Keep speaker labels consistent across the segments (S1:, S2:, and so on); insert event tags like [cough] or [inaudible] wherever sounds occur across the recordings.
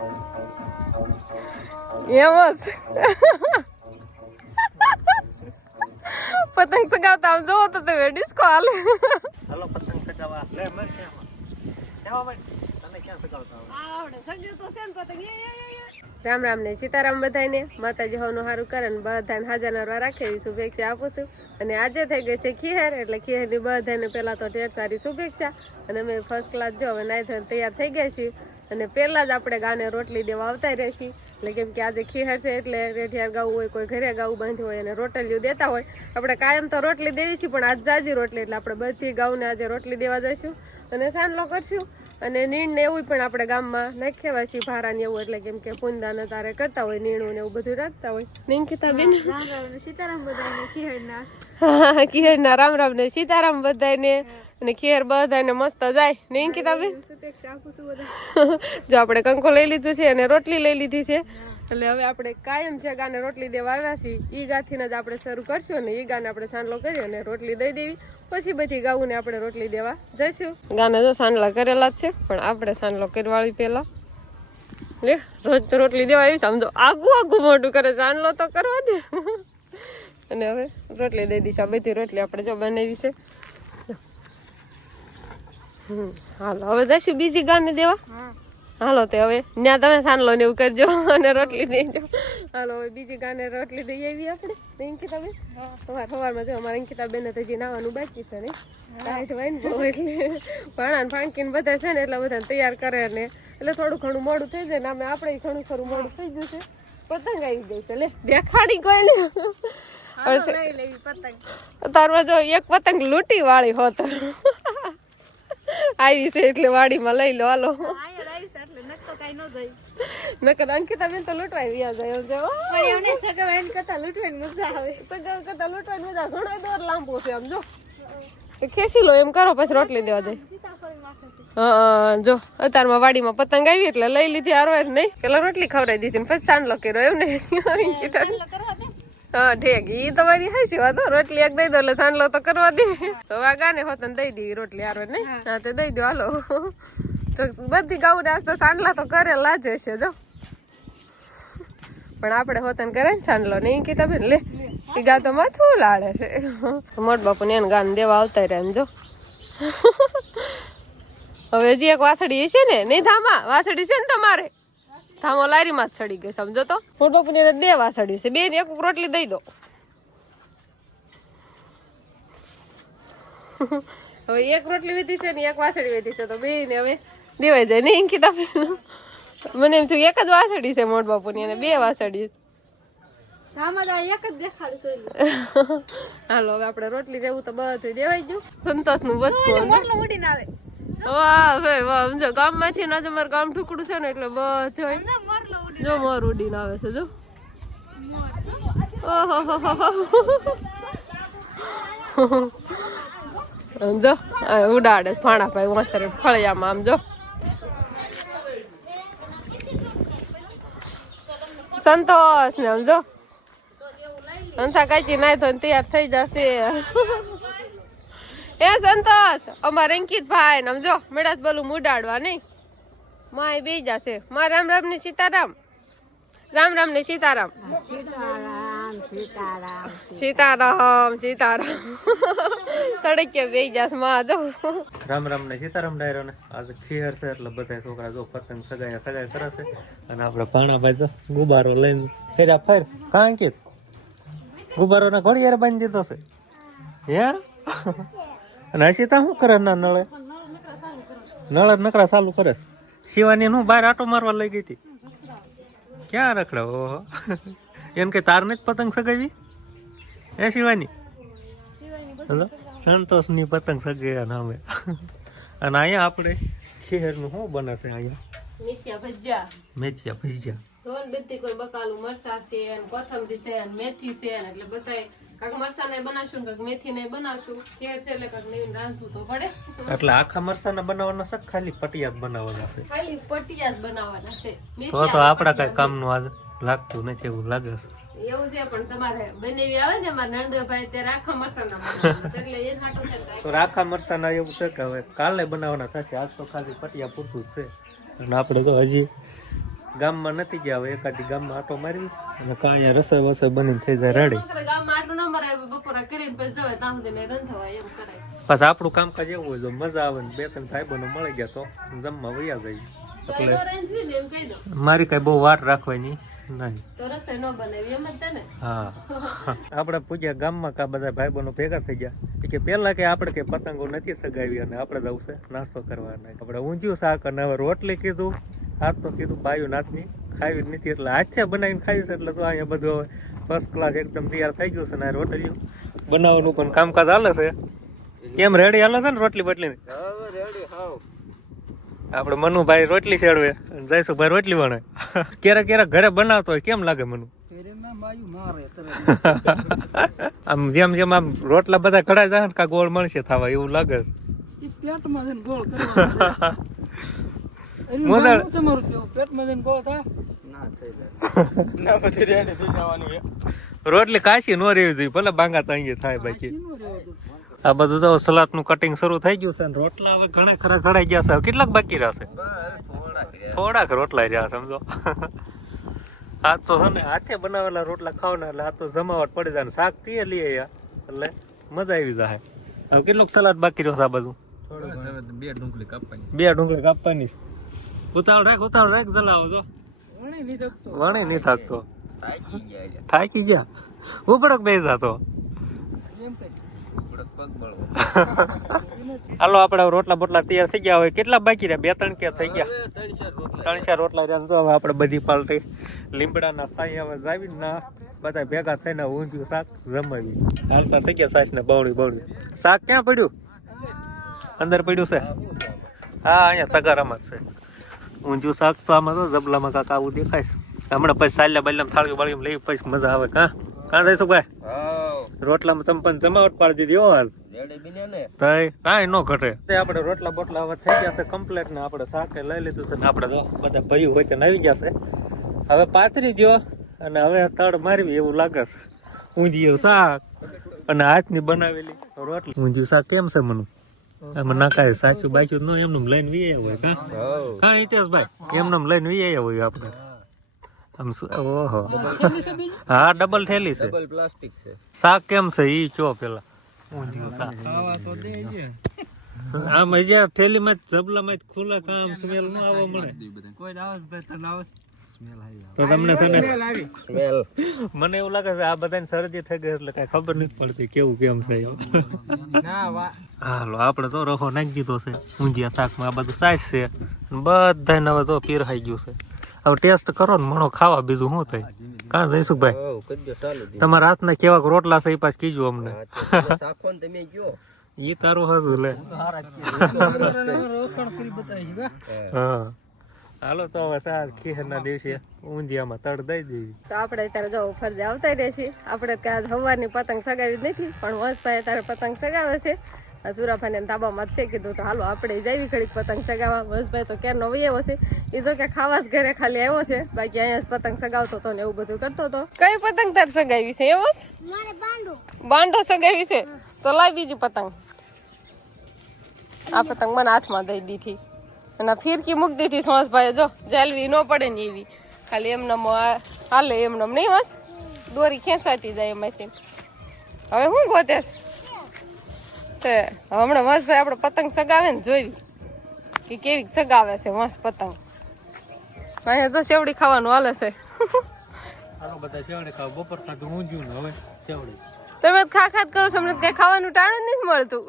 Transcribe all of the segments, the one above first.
S1: એમ જ પતંગ સગાવતા આમ જોવો તો તમે ડિસ્કો હાલે
S2: હાલો પતંગ સગાવા લે મર કેવા
S1: રામ રામ ને સીતારામ બધાને માતાજી હોનું સારું કરે ને બધાને હાજર નરવા રાખે એવી શુભેચ્છા આપું છું. અને આજે થઈ ગઈ છે ખીહેર એટલે ખીહેરની બધાને પહેલાં તો ઢેર સારી શુભેચ્છા. અને અમે ફર્સ્ટ ક્લાસ જો હવે નાઈ ધોઈને તૈયાર થઈ ગયા છીએ. અને પહેલાં જ આપણે ગાને રોટલી દેવા આવતા રહેશી. એટલે કેમ કે આજે ખીહર છે એટલે રેઠિયાર ગાવું હોય કોઈ ઘરે ગાવું બાંધ્યું હોય અને રોટલીઓ દેતા હોય. આપણે કાયમ તો રોટલી દેવી છીએ પણ આજ જાજી રોટલી એટલે આપણે બધી ગાઉને આજે રોટલી દેવા જઈશું. અને સાંજલો કરશું. અને નીણ ને એવું પણ આપણે ગામમાં નાખ્યા છીએ ભારા ને એવું એટલે કેમ કે પુંદા ને તારે કરતા હોય નીણું ને એવું બધું રાખતા હોય. નિંકિતા બેન?
S3: સીતારામ બધાને ખીહરના.
S1: હા રામ રામ ને સીતારામ બધાને. અને ખેર બધાને મસ્ત જાય. ને બેન
S3: શુભેચ્છા આપું? છું બધા
S1: જો આપણે કંકો લઈ લીધું છે અને રોટલી લઈ લીધી છે. એટલે હવે આપણે કાયમ છે ગાને રોટલી દેવા આવ્યા છીએ. ઈ ગાથીને જ આપણે શરૂ કરશું અને ઈ ગાને આપણે સાંડલો કરી અને રોટલી દઈ દેવી. પછી બધી ગાઉને આપણે રોટલી દેવા જઈશું. ગાને જો સાંડલા કરેલા જ છે, પણ આપણે સાંડલો કરવાળી પહેલા. લે, રોજ રોટલી દેવા આવી સમજો આગું આગું મોટું કરે, સાંડલો તો કરવા દે. [laughs] અને હવે રોટલી દઈ દઈશું. આ બધી રોટલી આપણે જો બનાવી છે. હાલો હવે જશું બીજી ગાને દેવા? હાલો તે હવે ત્યાં તમે સાંડલો ને એવું કરજો [laughs] અને રોટલી દેજો. હાલો હવે બીજી ગાને રોટલી દઈ આવી આપણે. અંકિતા બેન સવાર સવારમાં જો અમારે અંકિતા બેન તો હજી નાવાનું બાકી છે ને. ટાઈટ હોય ને બહુ એટલે [laughs] ભાણા ને ફાંકીને બધા છે ને એટલે બધા તૈયાર કરે ને. એટલે થોડું ઘણું મોડું થઈ જાય ને અમે આપણે ઘણું ખરું મોડું થઈ ગયું છે. પતંગ આવી ગઈ છે લે દેખાડી કોઈ ને. તારમાં જો એક પતંગ લૂંટી વાળી હોત. આવી છે એટલે વાડીમાં લઈ લો હાલો. નકર અંકિતા બેન તો લૂંટવાય વ્યા જાય એમ
S3: પણ એમને સગાવા કરતા લૂંટવાની મજા આવે.
S1: તો ગૌ કરતા લૂંટવાની મજા ઘણો દોર લાંબો છે આમ જો. ખેંચી લો એમ કરો પછી રોટલી દેવા દે. હા જો. અત્યારમાં વાડીમાં પતંગ આવી એટલે લઈ લીધી હારવાર નહીં. પેલા રોટલી ખવડાવી દીધી ને પછી સાંડલો કર્યો એમ ને અંકિતા હા ઠીક. ઈ તમારી હાચી વાત રોટલી એક દઈ દો એટલે સાંડલો તો કરવા દે. તો આ ગાને હોત દઈ દેવી રોટલી આરો નહીં? હા. તો દઈ દો હાલો. તો બધી ગાઉ આજ તો સાંડલા તો કરે લાજે છે જો. પણ આપણે હોતન કરે ને સાંડલો ને કીધા બેન લે. એ ગા તો માથું લાડે છે. મોટ બાપુ ને એને ગાન દેવા આવતા રહ્યા એમ જો. હવે હજી એક વાસળી છે ને નહીં થામા વાસળી છે ને તમારે? થામો લારીમાં જ સડી ગઈ સમજો તો? મોટ બાપુ ને બે વાસળી છે. બે ને એક રોટલી દઈ દો. હવે એક રોટલી વીધી છે ને એક વાસળી વીધી છે. તો બે ને હવે દેવાઈ જાય. નહીં કીધા બેન મને એમ થયું એક જ વાસળી છે મોટ બાપુની અને બે વાસળી છે.
S3: આમાં એક જ દેખાડશું
S1: હાલો હવે આપણે રોટલી રેવું તો બધું દેવાઈ ગયું.
S3: સંતોષનું? બધું આવે.
S1: વાહ ભાઈ વાહ. સમજો ગામમાંથી ના તમારે ગામ ઠુકડું છે ને એટલે બધું
S3: સમજો
S1: જો મોર ઉડીને આવે છે જો. જો ઉડાડે ફાણા ભાઈ વાસરે ફળિયામાં આમ જો. સંતોષ ને આમ જો. હંસા કાચી નાય તો તૈયાર થઈ જશે. એ સંતોષ. અમારે અંકિત ભાઈ આમ મેળાસ બોલું મુડાડવા નહીં. માય બે જશે. મા રામ રામ ને સીતારામ. રામ રામ ને સીતારામ. સીતારામ સીતારામ. તડકે બે જશે માં, જો.
S2: રામ રામ ને સીતારામ ડાયરો ને. આજે ખીર છે, એટલે બધા છોકરા જો પતંગ સગાઈ સગાય સરસ છે. અને આપણે ભાણાભાઈ તો ગુબારો લઈને ફેર્યા ફેર. કા અંકિત? ગુબારો ને ઘોડિયારે બાંધી દીધો છે. હે? અને હસીતા શું કરે ના નળે નળ જ નકરા ચાલુ કરે શિવાની હું બહાર આટો મારવા લઈ ગઈ હતી? ક્યાં રખડે? ઓહો. એને કે તારને જ પતંગ સગાવી? એ શિવાની? હલો? સંતોષની પતંગ સગાવ્યા નામે અને અહીંયા આપણે ખીરનું શું બને છે અહીંયા?
S1: મેથિયા ભજીયા.
S2: મેથિયા ભજીયા.
S1: ધોન બધી કોઈ બકાલું મરસા છે ને કોથમરી છે ને મેથી છે એટલે બધાય કાંક મરસા ને બનાવશું ને મેથી ને બનાવશું. કેર છે એટલે કાંક નવીન રાંધવું તો પડે.
S2: એટલે આખા મરસાના બનાવવાના છે ખાલી પટિયા જ બનાવવાના છે?
S1: ખાલી પટિયા જ બનાવવાના છે.
S2: તો તો કઈ કામનું આજ લાગતું નથી એવું લાગે છે.
S1: એવું છે પણ તમારે બનેવી આવે ને આખા મરસાના એટલે એ હાટો છે
S2: તો આખા મરસાના એવું છે કે હવે કાલે બનાવવાના થશે? આજ તો ખાલી પટિયા પૂરતું છે. અને આપણે તો હજી ગામમાં નથી ગયા હવે એકાદી ગામમાં આટો મારવી. અને કાં અહીંયા રસોઈ વસોઈ બની થઈ જાય રડે.
S1: ગામમાં બપોરે કરીને પછી જવાય ત્યાં સુધી નહીં રંધવાય એમ કરાય.
S2: પાછું આપણું કામકાજ એવું હોય જો મજા આવે ને બે ત્રણ ભાઈ બહેનો મળી ગયા તો જમવા વયા જાય.
S1: તો એ તો રાંધવી ને એમ કહી દો.
S2: મારી કઈ બહુ વાર રાખવાની નહીં.
S1: તો રસોઈ ન બનાવી એમ જ છે ને
S2: હા. આપણે પૂજ્યા ગામમાં કા બધા ભાઈ બહેનો ભેગા થઈ ગયા. કે પેલા કે આપણે કે પતંગો નથી સગાવી અને આપણે જવું આવશે નાસ્તો કરવાના. આપણે ઊંધિયું શાક અને હવે રોટલી કીધું. હાથ તો કીધું પાયું નાથની ખાવી જ નથી. એટલે હાથે બનાવીને ખાવી છે. એટલે તો અહીંયા બધું હવે ફર્સ્ટ ક્લાસ એકદમ તૈયાર થઈ ગયું છે ને રોટલી બનાવવાનું પણ કામકાજ હાલે છે. કેમ રેડી હાલે છે ને રોટલી બટલી આપણે મનુભાઈ રોટલી શેડવે અને જયસુભાઈ રોટલી વણે. ક્યારેક ક્યારેક ઘરે બનાવતો હોય. કેમ લાગે મનુ? [laughs] આમ જેમ જેમ આમ રોટલા બધા કઢાઈ જાય ને કા ગોળ મળશે થવા એવું લાગે છે. [laughs] મોદાળ [laughs] રોટલી કાશી નો રહેવી જોઈએ ભલે બાંગા તો અહીંયા થાય બાકી. આ બધું તો સલાડનું કટિંગ શરૂ થઈ ગયું છે અને રોટલા હવે ઘણા ખરા ઘડાઈ ગયા છે. હવે કેટલાક બાકી રહેશે થોડાક રોટલા રહ્યા સમજો. [laughs] આ તો છે ને હાથે બનાવેલા રોટલા ખાવાના એટલે આ તો જમાવટ પડી જાય ને. શાક તીએ લઈએ એટલે મજા આવી જાય. હવે કેટલુંક સલાડ બાકી રહ્યો છે આ બધું?
S4: બે ડુંગળી કાપવાની.
S2: બે ડુંગળી કાપવાની છે. ઉતાવળ રાખ ઉતાવળ રાખ જલાવો જો. વણી નહીં થાકતો. થાકી ગયા ઉપડક બે જાતો. હાલો આપણે રોટલા બોટલા તૈયાર થઈ ગયા હોય. કેટલા બાકી રહ્યા? બે ત્રણ કે થઈ ગયા? ત્રણ ચાર રોટલા. રહ્યા તો હવે આપણે બધી પાલટી લીમડાના સાઈ હવે જાવી ના બધા ભેગા થઈને ઊંધિયું શાક જમાવી. હાલતા થઈ ગયા સાસ ને બવણી બવણી શાક ક્યાં પડ્યું? અંદર. પડ્યું છે? હા અહીંયા તગારામાં જ છે. ઊંધિયું શાક તો આમાં તો જબલામાં કાકા આવું દેખાય. હમણાં પછી સાલ્યા બાલ્યા થાળીઓ બાળીઓ લઈ પછી મજા આવે. કા? કાં જઈશું ભાઈ રોટલામાં તમે પણ જમાવટ પાડી દીધી હો હાલ. તઈ કાંઈ ન ઘટે. તે આપણે રોટલા બોટલા હવે થઈ ગયા છે કમ્પ્લેટ ને આપણે શાકે લઈ લીધું છે ને આપણે બધા ભયું હોય તેને આવી ગયા છે. હવે પાથરી દ્યો અને હવે તળ મારવી એવું લાગે છે. ઊંધિયું શાક. અને હાથની બનાવેલી રોટલી. ઊંધિયું શાક કેમ છે મનું? આમાં નાખાય સાચું બાચું નો એમનું લઈને વી આવ્યા હોય કા હા હિતેશભાઈ એમનું લઈને વી આવ્યા હોય આપણે આમ ઓહો હા ડબલ થેલી છે
S4: પ્લાસ્ટિક છે
S2: શાક કેમ છે ઈ ચો પેલા ઊંધિયું શાક આમ હજી થેલી માં જબલા માં ખુલ્લા કામ સ્મેલ ન આવવા મળે તો તમને છે ને મને એવું લાગે છે આ બધાને શરદી થઈ ગઈ એટલે કઈ ખબર નથી પડતી કેવું કેમ છે હાલો આપણે તો રખો નાખી દીધો છે. ઊંધિયા શાકમાં આ બધું સાઈઝ છે. બધાને હવે તો પીરહાઈ ગયું છે. હવે ટેસ્ટ કરો ને મણો ખાવા બીજું શું થાય? કા જઈશું ભાઈ
S4: તમારા હાથ ચાલુ દી
S2: તમારા હાથના કેવા રોટલા છે એ પાછ કીજો અમને. ઈ તારું હસું લે. હા. હાલો તો હવે સા ખીરના દિવસે ઊંધિયામાં તડ દઈ દેવી.
S1: તો આપણે અત્યારે જો ફરજે આવતા રહે છે આપણે ત્યાં સવારની પતંગ સગાવી જ નથી પણ વંશભાઈ અત્યારે પતંગ સગાવે છે. આ સુરાભાઈને ધાબામાં જ છે કીધું તો હાલો આપણે જઈવી ઘડીક પતંગ સગાવવા. વંશભાઈ તો ક્યારનો વહી આવ્યો છે એ જો કે ખાવાસ ઘરે ખાલી આવ્યો છે બાકી અહીંયા જ પતંગ સગાવતો હતો ને એવું બધું કરતો હતો કઈ પતંગ તાર સગાવી છે એવો બાંડો સગાવી છે? તો લાવી બીજી પતંગ. આ પતંગ મને હાથમાં દઈ દીધી. અને ફિરકી મૂકી દીધી સુહાસભાઈ જો જાલવી ન પડે ને એવી. ખાલી એમને હાલે એમને નહીં હોસ દોરી ખેંચાતી જાય એમાંથી. હવે શું ગોતે? તે હમણાં વંશભાઈ આપણે પતંગ સગાવે ને જોઈ. કે કેવી સગાવે છે મસ્ત પતંગ. અહીંયા જો સેવડી ખાવાનું હાલે છે. તમે ખા ખાત કરો છો અમને કઈ ખાવાનું ટાણું જ નથી મળતું.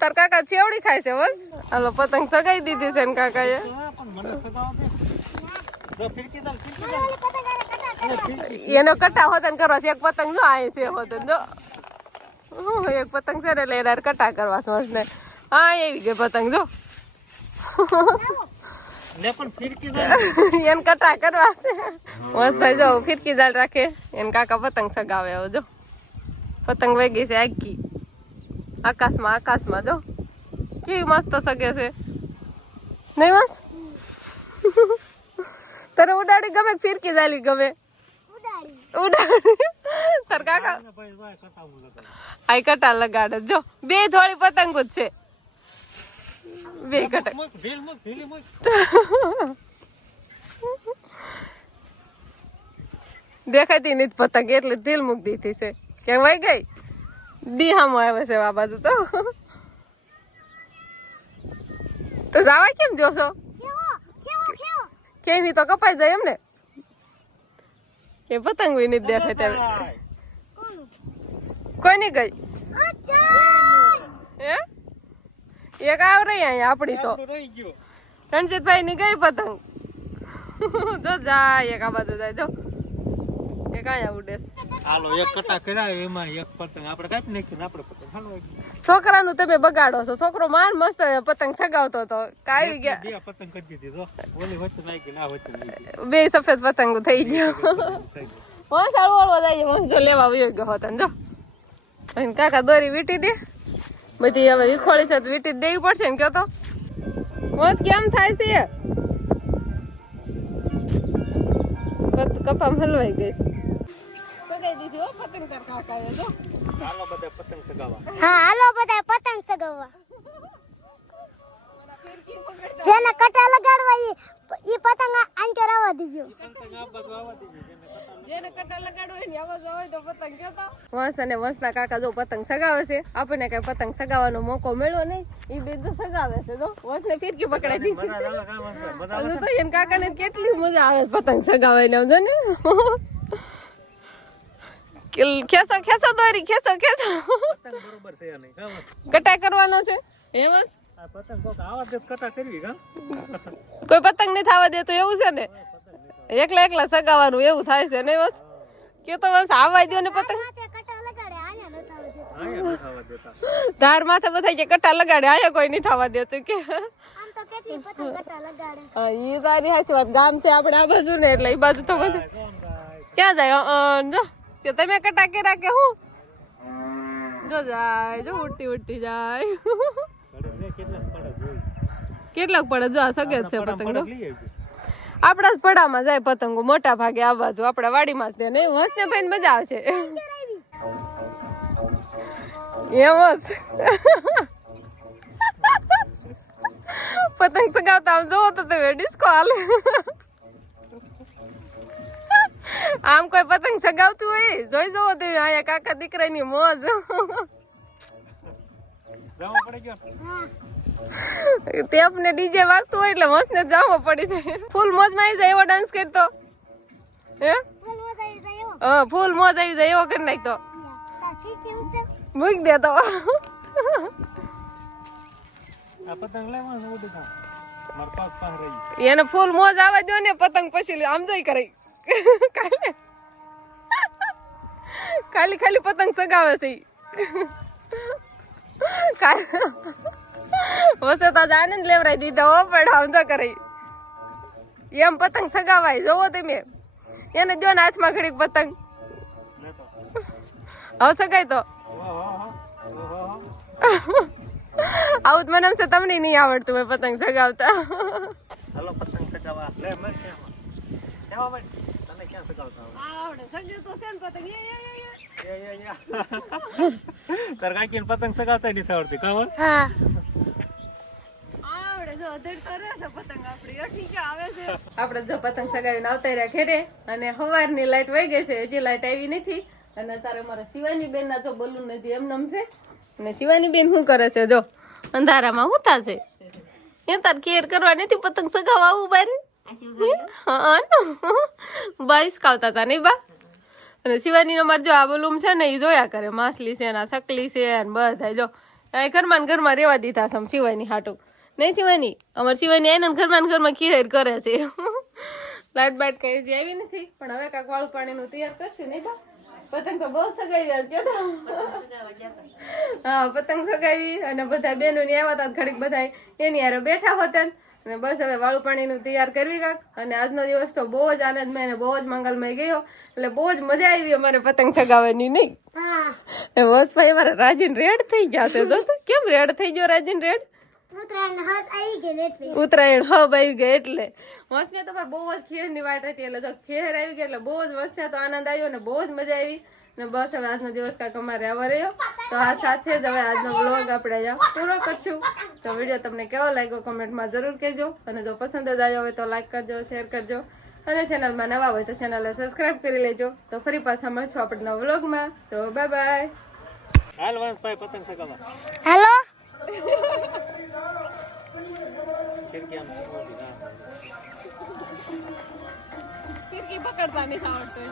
S1: તાર કાકા ચેવડી ખાય છે બસ? હાલો, પતંગ સગાઈ દીધી છે ને કાકાએ. એનો કટા હોતન કરવા છે, એક પતંગ જો આય છે હોતન જો. એક પતંગ છે ને એટલે કટા કરવા છે ને. હા, એવી ગઈ પતંગ, જો. એને કટા કરવા છે. વસભાઈ જો, ફિરકી દાળ રાખે. એને કાકા પતંગ સગાવે જો. પતંગ વહી છે આખી આકાશમાં આકાશમાં જો. કેવી મસ્ત સગે છે. નહીં મસ્ત [laughs] તને ઉડાડી ગમે ફિરકી જાલી ગમે? [laughs] આઈ કટા લગાડે. જો બે થોડી પતંગો જ છે. બે કટા [laughs] દેખાતી નથી પતંગ એટલે દિલ મૂકી દીધી છે. કે વહી ગઈ? દીહામાં આવે છે આ બાજુ તો. તો જાવા કેમ જોશો કેવી તો કપાઈ જાય એમ ને કે પતંગ બી નથી દેખાય ત્યારે. કોઈ નહીં ગઈ? હે? એક આવ રહી અહીંયા આપણી તો. રણજીતભાઈ ની ગઈ પતંગ? જો જાય એક આ બાજુ જાય જો. અહીંયા ઉડે છે.
S2: હાલો એક કટા કરાય એમાં એક પતંગ. આપણે કાપી નાખ્યું આપણે પતંગ હાલો
S1: છોકરાનું તમે બગાડો છો. છોકરો માન મસ્ત પતંગ સગાવતો હતો. કાઈ ગયા
S2: બે પતંગ કરી દીધી જો ઓલી વચ્ચે નાખી ના વચ્ચે
S1: બે સફેદ પતંગ થઈ ગયો. વંશ હળવો હળવો જાય વંશ જો લેવા વયો ગયો હતો જો. અને કાકા દોરી વીટી દે. બધી હવે વિખોળી છે તો વીટી દેવી પડશે ને કયો તો. વંશ કેમ થાય છે? કપામ હલવાઈ ગઈ છે. દીધી હો પતંગ તાર કાકાએ જો.
S2: હાલો બધા પતંગ સગાવા
S5: હા હાલો બધા પતંગ સગાવવા. જેને કટા લગાડવા ઈ ઈ પતંગ આંચર આવવા દીજો.
S2: જેને કટા
S1: લગાડવો. આવાજ તો પતંગ વંશ અને વંશના કાકા જો પતંગ સગાવે છે આપણને કઈ પતંગ સગાવવાનો મોકો મળ્યો નહીં એ બે તો સગાવે છે જો. વંશને ફિરકી પકડાઈ દીધી. તો એને કાકાને કેટલી મજા આવે પતંગ સમજો ને? કિલ- ખેસો ખેંચો દોરી ખેસો
S2: ખેસો બરોબર છે નહીં કામ
S1: કટા કરવાનો છે? એમ
S2: આ પતંગ કોક આવા દે કટા કરવી કામ
S1: કોઈ પતંગ નહીં થવા દેતું એવું છે ને? એકલા એકલા સગાવાનું એવું થાય છે ને બસ? કે તો બસ આવા દો ને પતંગ.
S5: માથે કટા લગાડે આયા નતા આવડતું.
S2: આયા ન થવા દેતા.
S1: ધાર માથે બધા કે કટા લગાડે આયા કોઈ નહીં થવા દેતું કે.
S5: આમ તો કેટલી પતંગ કટા લગાડે.
S1: હા, ઈ તારી હાસી વાત. ગામ છે આપણે આ બાજુ ને એટલે ઈ બાજુ તો બધું. ક્યાં જાય? જો. કે તમે કટા રાખે કે હું? જો જાય જો ઉડતી ઉડતી જાય. કેટલાક પડે જો આ સગે છે પતંગ. આપણા જ પડામાં જાય પતંગો મોટા ભાગે આ બાજુ આપણા વાડીમાં જ તે નહીં હંસને ભાઈ મજા આવશે. એમ જ. પતંગ સગાવતા આમ જોવો તો તમે ડિસ્કો હાલે. આમ કોઈ પતંગ સગાવતું હોય? જોઈ જવો તમે અહીંયા કાકા દીકરાની મોજ. ટેપ ને ડીજે વાગતું હોય એટલે મસ્ત જાવો પડી જાય. ફૂલ મોજમાં આવી જાય એવો ડાન્સ કરતો હે? ફૂલ મોજ આવી જાય એવો કરી નાખતો મૂકી દેતો એને ફૂલ મોજ આવે દો ને પતંગ પછી આમ જોઈ કરે [laughs] કાલે. ખાલી ખાલી પતંગ સગાવે છે. વસે તો આનંદ લેવરાઈ દીધો પણ સમજો જો એમ પતંગ સગાવાય, જોવો તમે. એને જો ને હાથમાં ઘડીક પતંગ. હવે સગાય તો. આવું મને એમ છે, તમને નહીં આવડતું હોય પતંગ સગાવતા.
S2: પતંગ સગાવા લે મર ક્યાં સગાવતા આવડે?
S1: તો છે ને પતંગ.
S2: તાર સગાવતા નથી આવડતી વસ?
S5: હા.
S1: જો અધેડ કરે છે પતંગ આપણી જો સગાવીને આવતા રહ્યા ઘેરે અને સવારની લાઈટ વહી ગઈ છે હજી લાઈટ આવી નથી. અને અત્યારે મારા શિવાની બેન ના જો બલૂન હજી એમ નમ છે. અને શિવાની બેન શું કરે છે જો? અંધારામાં ઉતા છે. એ તાર કેર કરવા નથી પતંગ સગાવવા આવું બારે? બાઈસ ખાવતા હતા નહીં બા? અને શિવાની નો મારે જો આ બલૂમ છે ને એ જોયા કરે. માછલી છે ને સકલી છે ને બધા જો. એ ઘરમાં ઘરમાં રેવા દીધા છે શિવાની હાટું. નહીં શિવાની? અમારે શિવાની આવીને ઘરમાં ને ઘરમાં ખીર કરે છે. લાઇટ બાઇટ કઈ હજી આવી નથી? પણ હવે કાંક વાળું પાણીનું તૈયાર કરશે નહીં બા? પતંગ તો બહુ સગાવી કયો તો. હા, પતંગ સગાવી અને બધા બહેનો ને આવ્યા હતા ઘડીક બધા એની હારે બેઠા હોતા ને. અને બસ હવે વાળું પાણીનું તૈયાર કરવી કાંક. અને આજનો દિવસ તો બહુ જ આનંદમય અને બહુ જ મંગલમય ગયો. એટલે બહુ જ મજા આવી અમારે પતંગ ચગાવવાની નહીં. વસભાઈ અમારે રાજીન રેડ થઈ ગયા છે. જો કેમ રેડ થઈ ગયો રાજીન રેડ?
S5: ઉત્તરાયણ
S1: હબ આવી ગઈ એટલે. મસ્તને તો બહુ જ ખેરની વાટ હતી. એટલે જો ખેર આવી ગઈ એટલે બહુ જ મસ્તને તો આનંદ આવ્યો ને બહુ જ મજા આવી. ને બસ હવે આજનો દિવસ કાંક અમારે આવો રહ્યો. તો આ સાથે જ હવે આજનો બ્લોગ આપણે પૂરો કરશું. તો વીડિયો તમને કેવો લાગ્યો કોમેન્ટમાં જરૂર કહેજો. અને જો પસંદ જ આવ્યો હોય તો લાઈક કરજો શેર કરજો. અને ચેનલમાં નવા હોય તો ચેનલને સબસ્ક્રાઈબ કરી લેજો. તો ફરી પાછા મળશું આપણા વ્લોગમાં તો બાય બાય
S2: હાલ પતંગ ચગાવવા.
S5: હેલો?
S2: ખીડકી
S3: પકડતા નથી આવડતું.